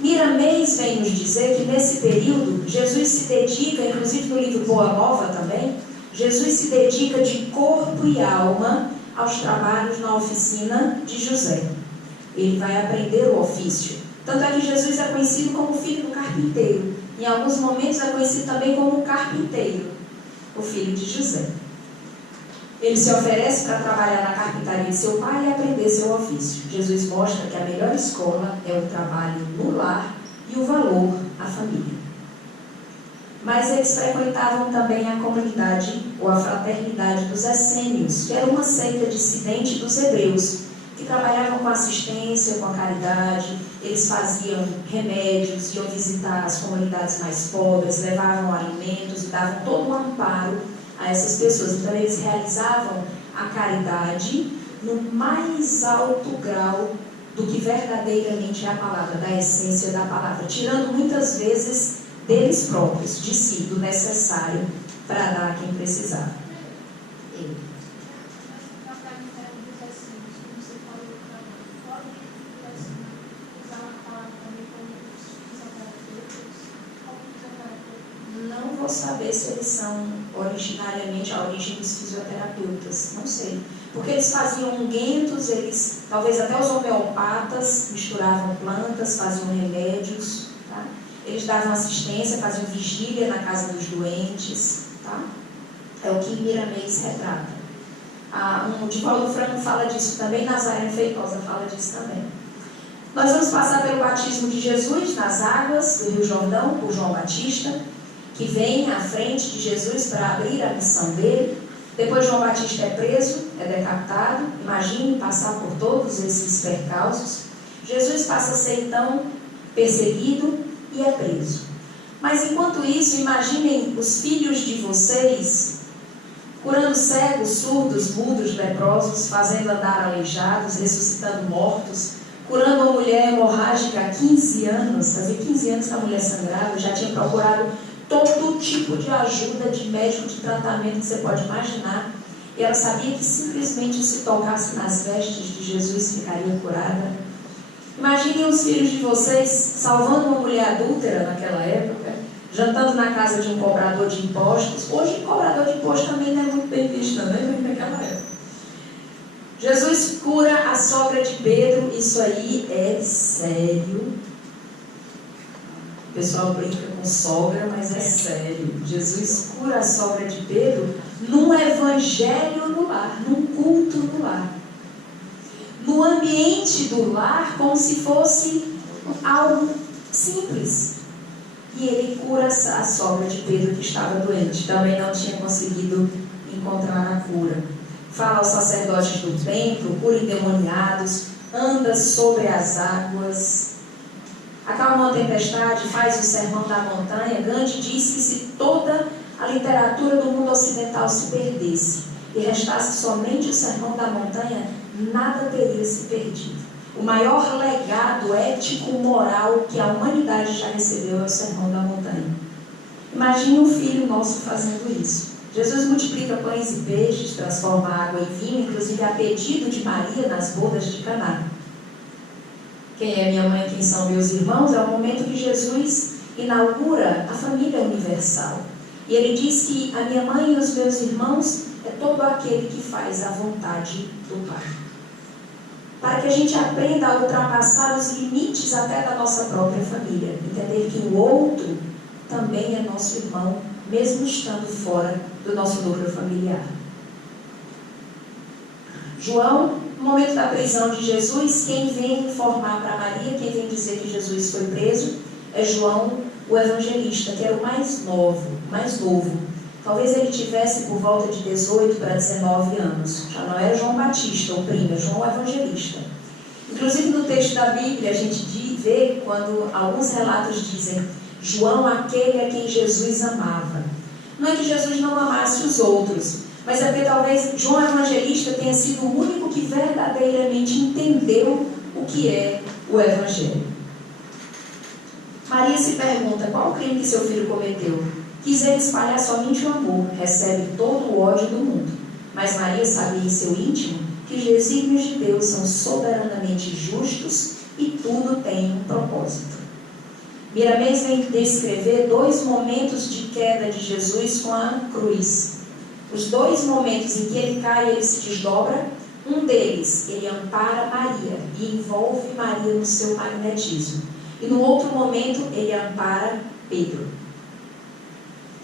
Miramês vem nos dizer que nesse período Jesus se dedica, inclusive no livro Boa Nova também, Jesus se dedica de corpo e alma aos trabalhos na oficina de José. Ele vai aprender o ofício. Tanto é que Jesus é conhecido como filho do carpinteiro. Em alguns momentos é conhecido também como carpinteiro, o filho de José. Ele se oferece para trabalhar na carpintaria de seu pai e aprender seu ofício. Jesus mostra que a melhor escola é o trabalho no lar e o valor à família. Mas eles frequentavam também a comunidade ou a fraternidade dos essênios, que era uma seita dissidente dos hebreus, que trabalhavam com assistência, com a caridade. Eles faziam remédios, iam visitar as comunidades mais pobres, levavam alimentos e davam todo o amparo a essas pessoas. Então eles realizavam a caridade no mais alto grau do que verdadeiramente é a palavra, da essência da palavra, tirando muitas vezes deles próprios, de si, do necessário para dar a quem precisava. Não vou saber se eles são originariamente a origem dos fisioterapeutas, não sei. Porque eles faziam ungüentos, eles, talvez até os homeopatas misturavam plantas, faziam remédios, tá? Eles davam assistência, faziam vigília na casa dos doentes, tá? É o que Miramês retrata. O Divaldo Franco fala disso também, Nazareno Feitosa fala disso também. Nós vamos passar pelo batismo de Jesus nas águas do Rio Jordão, por João Batista, que vem à frente de Jesus para abrir a missão dele. Depois João Batista é preso, é decapitado. Imagine passar por todos esses percalços. Jesus passa a ser então perseguido e é preso. Mas enquanto isso, imaginem os filhos de vocês curando cegos, surdos, mudos, leprosos, fazendo andar aleijados, ressuscitando mortos, curando uma mulher hemorrágica há 15 anos, fazia 15 anos que a mulher sangrava, já tinha procurado todo tipo de ajuda de médico, de tratamento que você pode imaginar, e ela sabia que simplesmente se tocasse nas vestes de Jesus ficaria curada. Imaginem os filhos de vocês salvando uma mulher adúltera naquela época, jantando na casa de um cobrador de impostos. Hoje, cobrador de impostos também não é muito bem visto, né? Naquela época. Jesus cura a sogra de Pedro. Isso aí é sério. O pessoal brinca com sogra, mas é sério. Jesus cura a sogra de Pedro num evangelho no lar, num culto no lar. No ambiente do lar, como se fosse algo simples. E ele cura a sogra de Pedro, que estava doente. Também não tinha conseguido encontrar a cura. Fala aos sacerdotes do templo, cura endemoniados, anda sobre as águas, acalma uma tempestade, faz o sermão da montanha. Gandhi disse que se toda a literatura do mundo ocidental se perdesse e restasse somente o sermão da montanha, nada teria se perdido. O maior legado ético-moral que a humanidade já recebeu é o sermão da montanha. Imagine um filho nosso fazendo isso. Jesus multiplica pães e peixes, transforma água em vinho, inclusive a pedido de Maria nas bodas de Caná. Quem é minha mãe, quem são meus irmãos? É o momento que Jesus inaugura a família universal. E ele diz que a minha mãe e os meus irmãos é todo aquele que faz a vontade do Pai. Para que a gente aprenda a ultrapassar os limites até da nossa própria família. Entender que o outro também é nosso irmão, mesmo estando fora do nosso núcleo familiar. João, no momento da prisão de Jesus, quem vem informar para Maria, quem vem dizer que Jesus foi preso, é João, o evangelista, que era o mais novo. Talvez ele tivesse por volta de 18 para 19 anos. Já não era João Batista, o primo, é João o evangelista. Inclusive no texto da Bíblia a gente vê quando alguns relatos dizem João, aquele a quem Jesus amava. Não é que Jesus não amasse os outros, mas é porque talvez João evangelista tenha sido o único que verdadeiramente entendeu o que é o evangelho. Maria se pergunta qual o crime que seu filho cometeu. Quis ele espalhar somente o amor, recebe todo o ódio do mundo. Mas Maria sabia em seu íntimo que os desígnios de Deus são soberanamente justos e tudo tem um propósito. Miramês vem descrever 2 momentos de queda de Jesus com a cruz. Os 2 momentos em que ele cai e ele se desdobra, um deles, ele ampara Maria e envolve Maria no seu magnetismo. E no outro momento, ele ampara Pedro,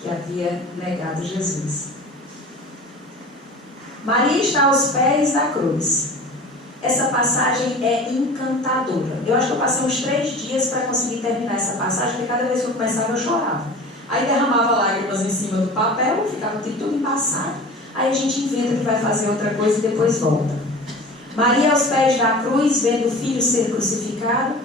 que havia negado Jesus. Maria está aos pés da cruz. Essa passagem é encantadora. Eu acho que eu passei uns 3 dias para conseguir terminar essa passagem, porque cada vez que eu começava eu chorava. Aí derramava lágrimas em cima do papel, ficava tudo embaçado. Aí a gente inventa que vai fazer outra coisa e depois volta. Maria aos pés da cruz, vendo o filho ser crucificado,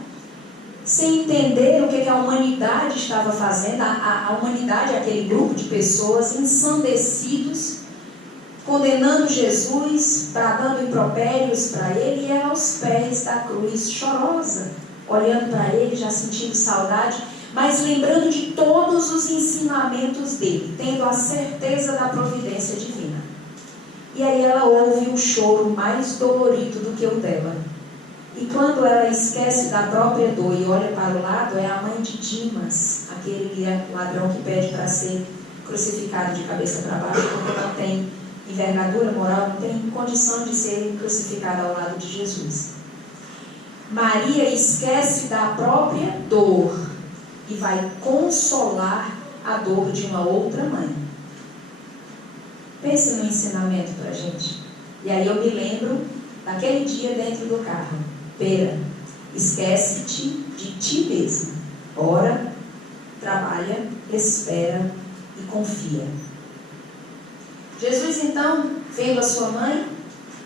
sem entender o que a humanidade estava fazendo, a humanidade, aquele grupo de pessoas ensandecidos, condenando Jesus, bradando impropérios para ele, e ela aos pés da cruz, chorosa, olhando para ele, já sentindo saudade, mas lembrando de todos os ensinamentos dele, tendo a certeza da providência divina. E aí ela ouve um choro mais dolorido do que o dela. E quando ela esquece da própria dor e olha para o lado, é a mãe de Dimas, aquele ladrão que pede para ser crucificado de cabeça para baixo, porque não tem envergadura moral, não tem condição de ser crucificada ao lado de Jesus. Maria esquece da própria dor e vai consolar a dor de uma outra mãe. Pense no ensinamento para a gente. E aí eu me lembro daquele dia dentro do carro. Pera, esquece-te de ti mesmo. Ora, trabalha, espera e confia. Jesus então, vendo a sua mãe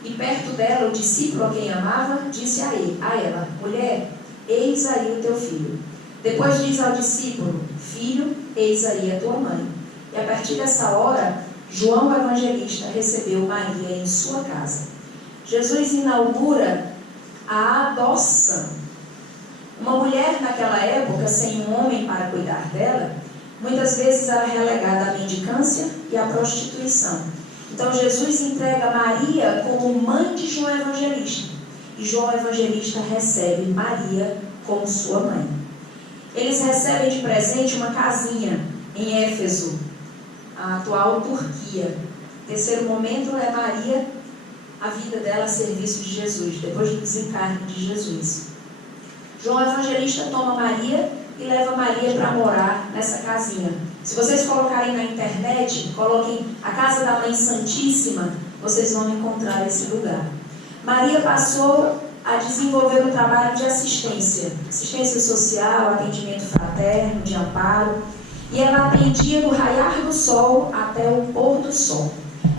e perto dela o discípulo a quem amava, disse a ela: mulher, eis aí o teu filho. Depois diz ao discípulo: filho, eis aí a tua mãe. E a partir dessa hora, João o Evangelista recebeu Maria em sua casa. Jesus inaugura a adoção. Uma mulher naquela época, sem um homem para cuidar dela, muitas vezes era relegada à mendicância e à prostituição. Então Jesus entrega Maria como mãe de João Evangelista. E João Evangelista recebe Maria como sua mãe. Eles recebem de presente uma casinha em Éfeso, a atual Turquia. O terceiro momento é Maria, a vida dela a serviço de Jesus, depois do desencarne de Jesus. João Evangelista toma Maria e leva Maria para morar nessa casinha. Se vocês colocarem na internet, coloquem a Casa da Mãe Santíssima, vocês vão encontrar esse lugar. Maria passou a desenvolver um trabalho de assistência social, atendimento fraterno, de amparo, e ela atendia do raiar do sol até o pôr do sol.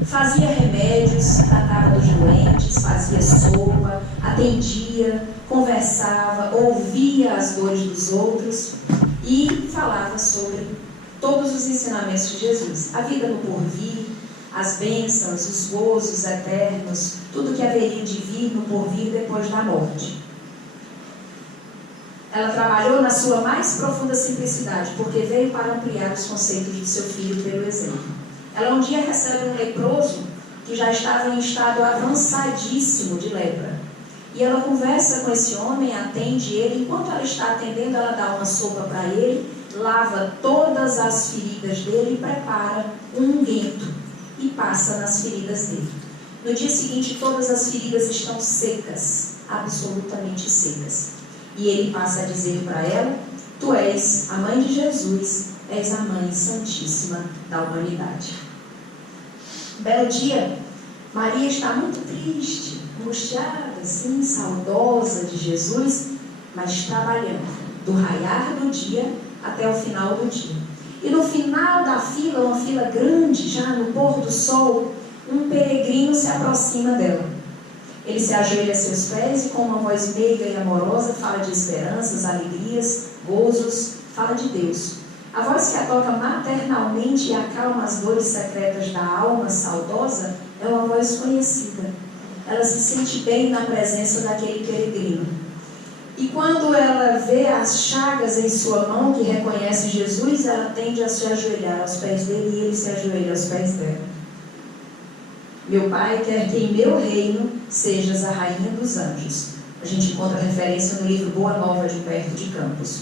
Fazia remédios, tratava dos doentes, fazia sopa, atendia, conversava, ouvia as dores dos outros e falava sobre todos os ensinamentos de Jesus. A vida no porvir, as bênçãos, os gozos eternos, tudo que haveria de vir no porvir depois da morte. Ela trabalhou na sua mais profunda simplicidade, porque veio para ampliar os conceitos de seu filho pelo exemplo. Ela um dia recebe um leproso que já estava em estado avançadíssimo de lepra. E ela conversa com esse homem, atende ele. Enquanto ela está atendendo, ela dá uma sopa para ele, lava todas as feridas dele e prepara um unguento e passa nas feridas dele. No dia seguinte, todas as feridas estão secas, absolutamente secas. E ele passa a dizer para ela: tu és a mãe de Jesus, és a mãe santíssima da humanidade. Um belo dia, Maria está muito triste, angustiada, assim, saudosa de Jesus, mas trabalhando, do raiar do dia até o final do dia. E no final da fila, uma fila grande, já no pôr do sol, um peregrino se aproxima dela. Ele se ajoelha a seus pés e com uma voz meiga e amorosa fala de esperanças, alegrias, gozos, fala de Deus. A voz que a toca maternalmente e acalma as dores secretas da alma saudosa é uma voz conhecida. Ela se sente bem na presença daquele peregrino. E quando ela vê as chagas em sua mão, que reconhece Jesus, ela tende a se ajoelhar aos pés dele e ele se ajoelha aos pés dela. Meu Pai quer que em meu reino sejas a rainha dos anjos. A gente encontra referência no livro Boa Nova de Humberto de Campos.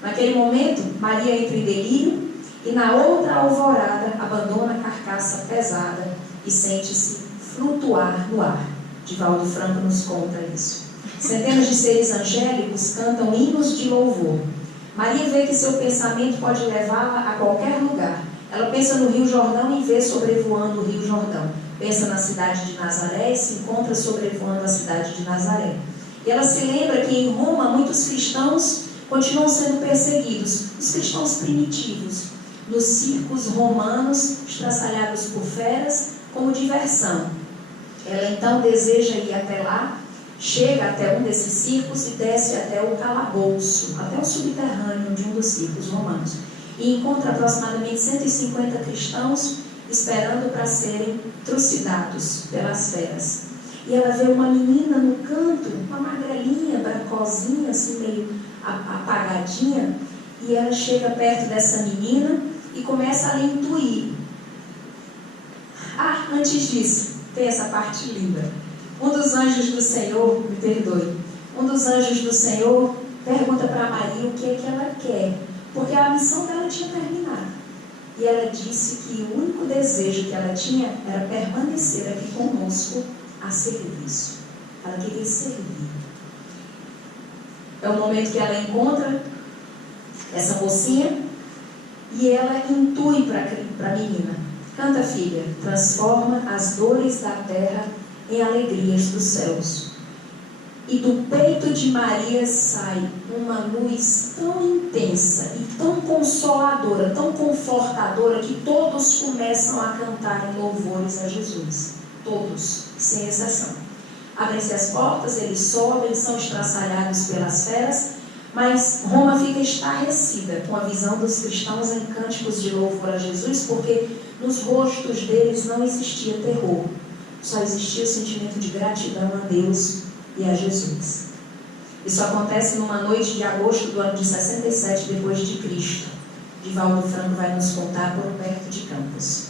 Naquele momento, Maria entra em delírio e na outra alvorada abandona a carcaça pesada e sente-se flutuar no ar. Divaldo Franco nos conta isso. Centenas de seres angélicos cantam hinos de louvor. Maria vê que seu pensamento pode levá-la a qualquer lugar. Ela pensa no Rio Jordão e vê sobrevoando o Rio Jordão. Pensa na cidade de Nazaré e se encontra sobrevoando a cidade de Nazaré. E ela se lembra que em Roma muitos cristãos continuam sendo perseguidos, os cristãos primitivos, nos circos romanos, estraçalhados por feras, como diversão. Ela então deseja ir até lá, chega até um desses circos e desce até o calabouço, até o subterrâneo de um dos circos romanos. E encontra aproximadamente 150 cristãos esperando para serem trucidados pelas feras. E ela vê uma menina no canto, uma magrelinha, brancosinha, assim meio apagadinha, e ela chega perto dessa menina e começa a lhe intuir. Antes disso, tem essa parte linda. Um dos anjos do Senhor, me perdoe, um dos anjos do Senhor pergunta para Maria o que é que ela quer, porque a missão dela tinha terminado. E ela disse que o único desejo que ela tinha era permanecer aqui conosco a serviço. Ela queria servir. É o momento que ela encontra essa mocinha e ela intui para a menina: canta, filha, transforma as dores da terra em alegrias dos céus. E do peito de Maria sai uma luz tão intensa e tão consoladora, tão confortadora, que todos começam a cantar louvores a Jesus. Todos, sem exceção. Abrem-se as portas, eles sobem, são estraçalhados pelas feras, mas Roma fica estarrecida com a visão dos cristãos em cânticos de louvor a Jesus, porque nos rostos deles não existia terror, só existia o sentimento de gratidão a Deus e a Jesus. Isso acontece numa noite de agosto do ano de 67 depois de Cristo. Divaldo Franco vai nos contar por perto de Campos.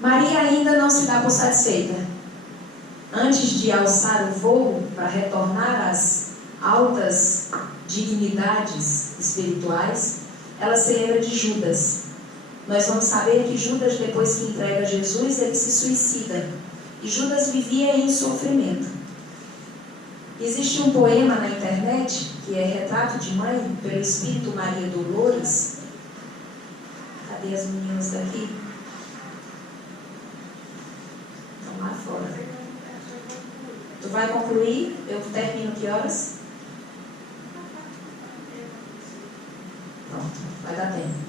Maria ainda não se dá por satisfeita. Antes de alçar o voo para retornar às altas dignidades espirituais, ela se lembra de Judas. Nós vamos saber que Judas, depois que entrega Jesus, ele se suicida. E Judas vivia em sofrimento. Existe um poema na internet, que é Retrato de Mãe, pelo Espírito Maria Dolores. Cadê as meninas daqui? Estão lá fora. Tu vai concluir? Eu termino que horas? Pronto, vai dar tempo.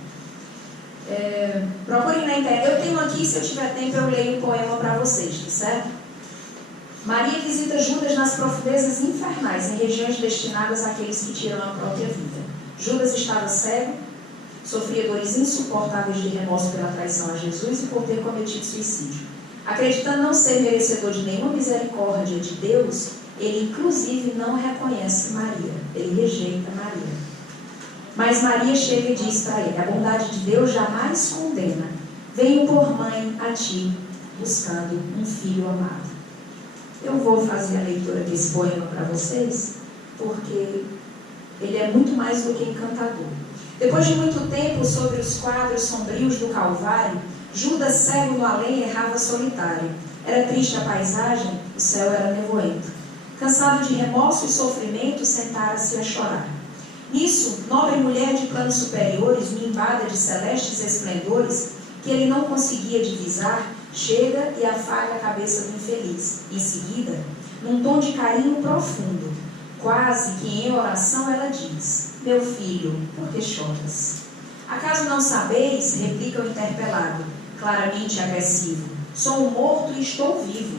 Procurem na internet. Eu tenho aqui, se eu tiver tempo, eu leio um poema para vocês, tá certo? Maria visita Judas nas profundezas infernais, em regiões destinadas àqueles que tiram a própria vida. Judas estava cego, sofria dores insuportáveis de remorso pela traição a Jesus e por ter cometido suicídio. Acreditando não ser merecedor de nenhuma misericórdia de Deus, ele inclusive não reconhece Maria, ele rejeita Maria. Mas Maria chega e diz para ele: a bondade de Deus jamais condena. Venho por mãe a ti, buscando um filho amado. Eu vou fazer a leitura desse poema para vocês, porque ele é muito mais do que encantador. Depois de muito tempo sobre os quadros sombrios do Calvário, Judas, cego no além, errava solitário. Era triste a paisagem, o céu era nevoento. Cansado de remorso e sofrimento, sentara-se a chorar. Nisso, nobre mulher de planos superiores, nimbada de celestes esplendores, que ele não conseguia divisar, chega e afaga a cabeça do infeliz. Em seguida, num tom de carinho profundo, quase que em oração, ela diz: meu filho, por que choras? Acaso não sabeis, replica o interpelado, claramente agressivo, sou um morto e estou vivo.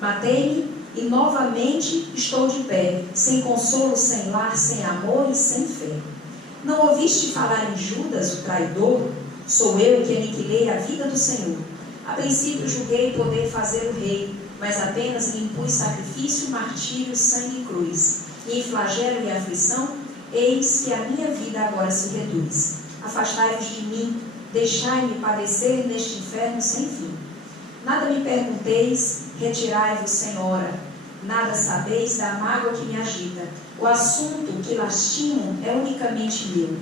Matei-me e novamente estou de pé, sem consolo, sem lar, sem amor e sem fé. Não ouviste falar em Judas, o traidor? Sou eu que aniquilei a vida do Senhor. A princípio julguei poder fazer o rei, mas apenas lhe impus sacrifício, martírio, sangue e cruz. E em flagelo e aflição, eis que a minha vida agora se reduz. Afastai-vos de mim, deixai-me padecer neste inferno sem fim. Nada me pergunteis, retirai-vos, Senhora. Nada sabeis da mágoa que me agita. O assunto que lastimo é unicamente meu.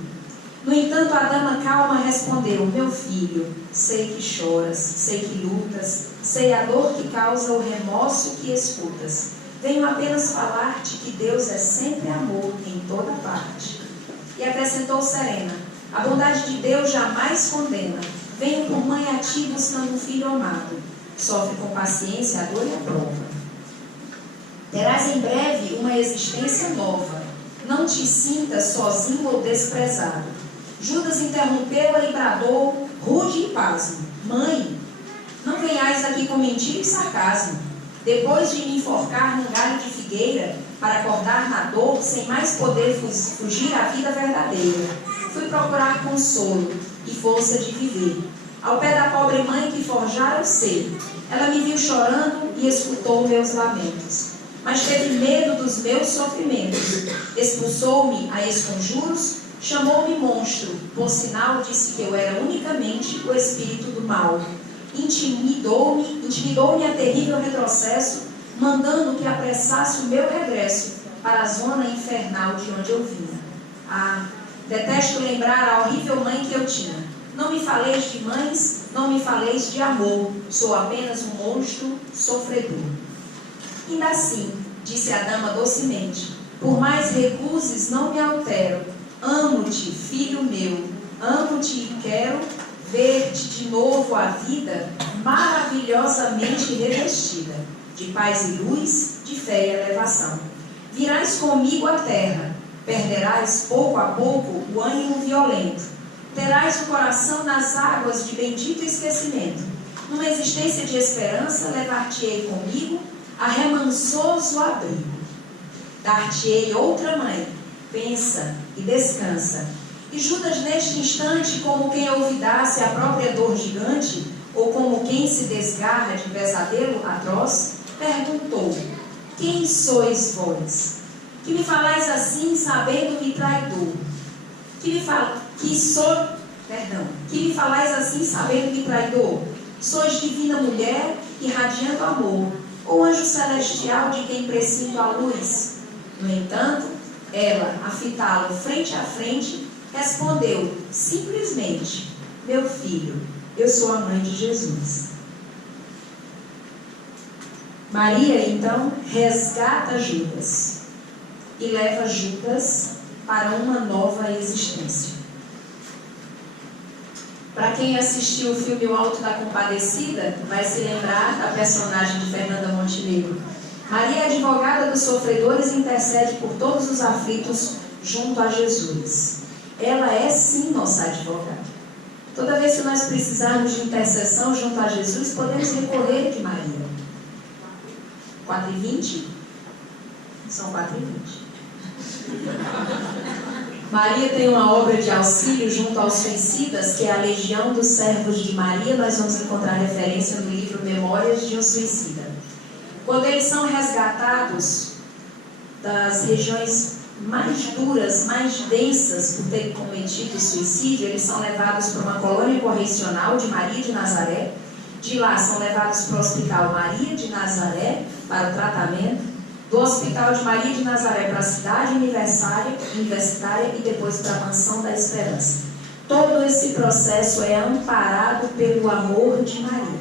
No entanto, a dama calma respondeu: meu filho, sei que choras, sei que lutas, sei a dor que causa o remorso que escutas. Venho apenas falar-te que Deus é sempre amor em toda parte. E acrescentou serena: a bondade de Deus jamais condena. Venho por mãe a ti buscando um filho amado. Sofre com paciência a dor e a prova. Terás em breve uma existência nova. Não te sintas sozinho ou desprezado. Judas interrompeu-a e bradou, rude e pasmo: mãe, não venhais aqui com mentira e sarcasmo. Depois de me enforcar num galho de figueira, para acordar na dor, sem mais poder fugir à vida verdadeira, fui procurar consolo e força de viver. Ao pé da pobre mãe que forjara o ser, ela me viu chorando e escutou meus lamentos. Mas teve medo dos meus sofrimentos. Expulsou-me a esconjuros, chamou-me monstro, por sinal disse que eu era unicamente o espírito do mal. Intimidou-me a terrível retrocesso, mandando que apressasse o meu regresso para a zona infernal de onde eu vinha. Ah, detesto lembrar a horrível mãe que eu tinha. Não me faleis de mães, não me faleis de amor, sou apenas um monstro sofredor. Ainda assim, disse a dama docemente, por mais recuses não me altero. Amo-te, filho meu, amo-te e quero ver-te de novo a vida maravilhosamente revestida. de paz e luz, de fé e elevação. Virás comigo à terra, perderás pouco a pouco o ânimo violento, terás o coração nas águas de bendito esquecimento. Numa existência de esperança, levar-te-ei comigo a remansoso abrigo. Dar-te-ei outra mãe, pensa e descansa. E Judas, neste instante, como quem olvidasse a própria dor gigante, ou como quem se desgarra de pesadelo atroz, perguntou: quem sois vós? Que me falais assim, sabendo-me traidor? Que me falais assim, sabendo-me traidor? Sois divina mulher, irradiando amor, ou anjo celestial de quem prescindo a luz? No entanto, ela, a fitá-lo frente a frente, respondeu simplesmente: meu filho, eu sou a mãe de Jesus. Maria, então, resgata Judas e leva Judas para uma nova existência. Para quem assistiu o filme O Alto da Compadecida, vai se lembrar da personagem de Fernanda Montenegro. Maria, advogada dos sofredores, intercede por todos os aflitos junto a Jesus. Ela é sim nossa advogada. Toda vez que nós precisarmos de intercessão junto a Jesus, podemos recorrer de Maria. 4h20? São 4h20. Maria tem uma obra de auxílio junto aos suicidas, que é a Legião dos Servos de Maria. Nós vamos encontrar referência no livro Memórias de um Suicida. Quando eles são resgatados das regiões mais duras, mais densas por terem cometido suicídio, eles são levados para uma colônia correcional de Maria de Nazaré. De lá são levados para o Hospital Maria de Nazaré para o tratamento. Do Hospital de Maria de Nazaré para a cidade universitária e depois para a Mansão da Esperança. Todo esse processo é amparado pelo amor de Maria,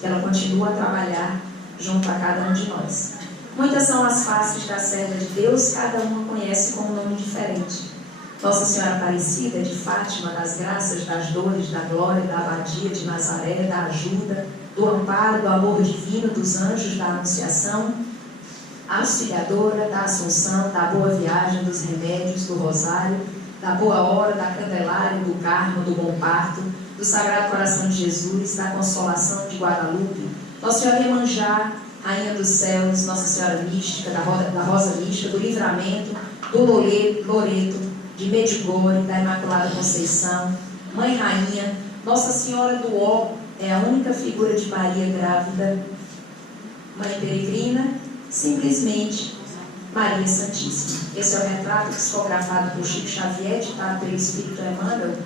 que ela continua a trabalhar junto a cada um de nós. Muitas são as faces da serva de Deus, cada uma conhece com um nome diferente. Nossa Senhora Aparecida, de Fátima, das graças, das dores, da glória, da abadia de Nazaré, da ajuda, do amparo, do amor divino, dos anjos, da anunciação, a Auxiliadora, da Assunção, da Boa Viagem, dos remédios, do Rosário, da Boa Hora, da Candelária, do Carmo, do Bom Parto, do Sagrado Coração de Jesus, da Consolação de Guadalupe, Nossa Senhora Iemanjá, Rainha dos Céus, Nossa Senhora Mística, da Rosa Mística, do Livramento, do Loreto, de Medjugorje, da Imaculada Conceição, Mãe Rainha, Nossa Senhora do Ó, é a única figura de Maria grávida, Mãe Peregrina, simplesmente Maria Santíssima. Esse é o retrato psicografado por Chico Xavier, ditado pelo Espírito Emmanuel,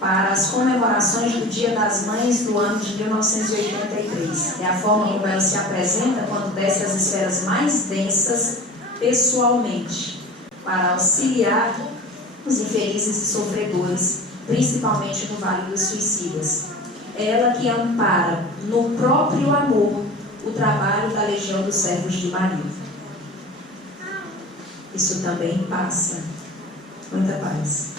para as comemorações do Dia das Mães do ano de 1983. É a forma como ela se apresenta quando desce as esferas mais densas pessoalmente, para auxiliar os infelizes e sofredores, principalmente no Vale dos Suicidas. Ela que ampara no próprio amor o trabalho da Legião dos Servos de Maria. Isso também passa. Muita paz.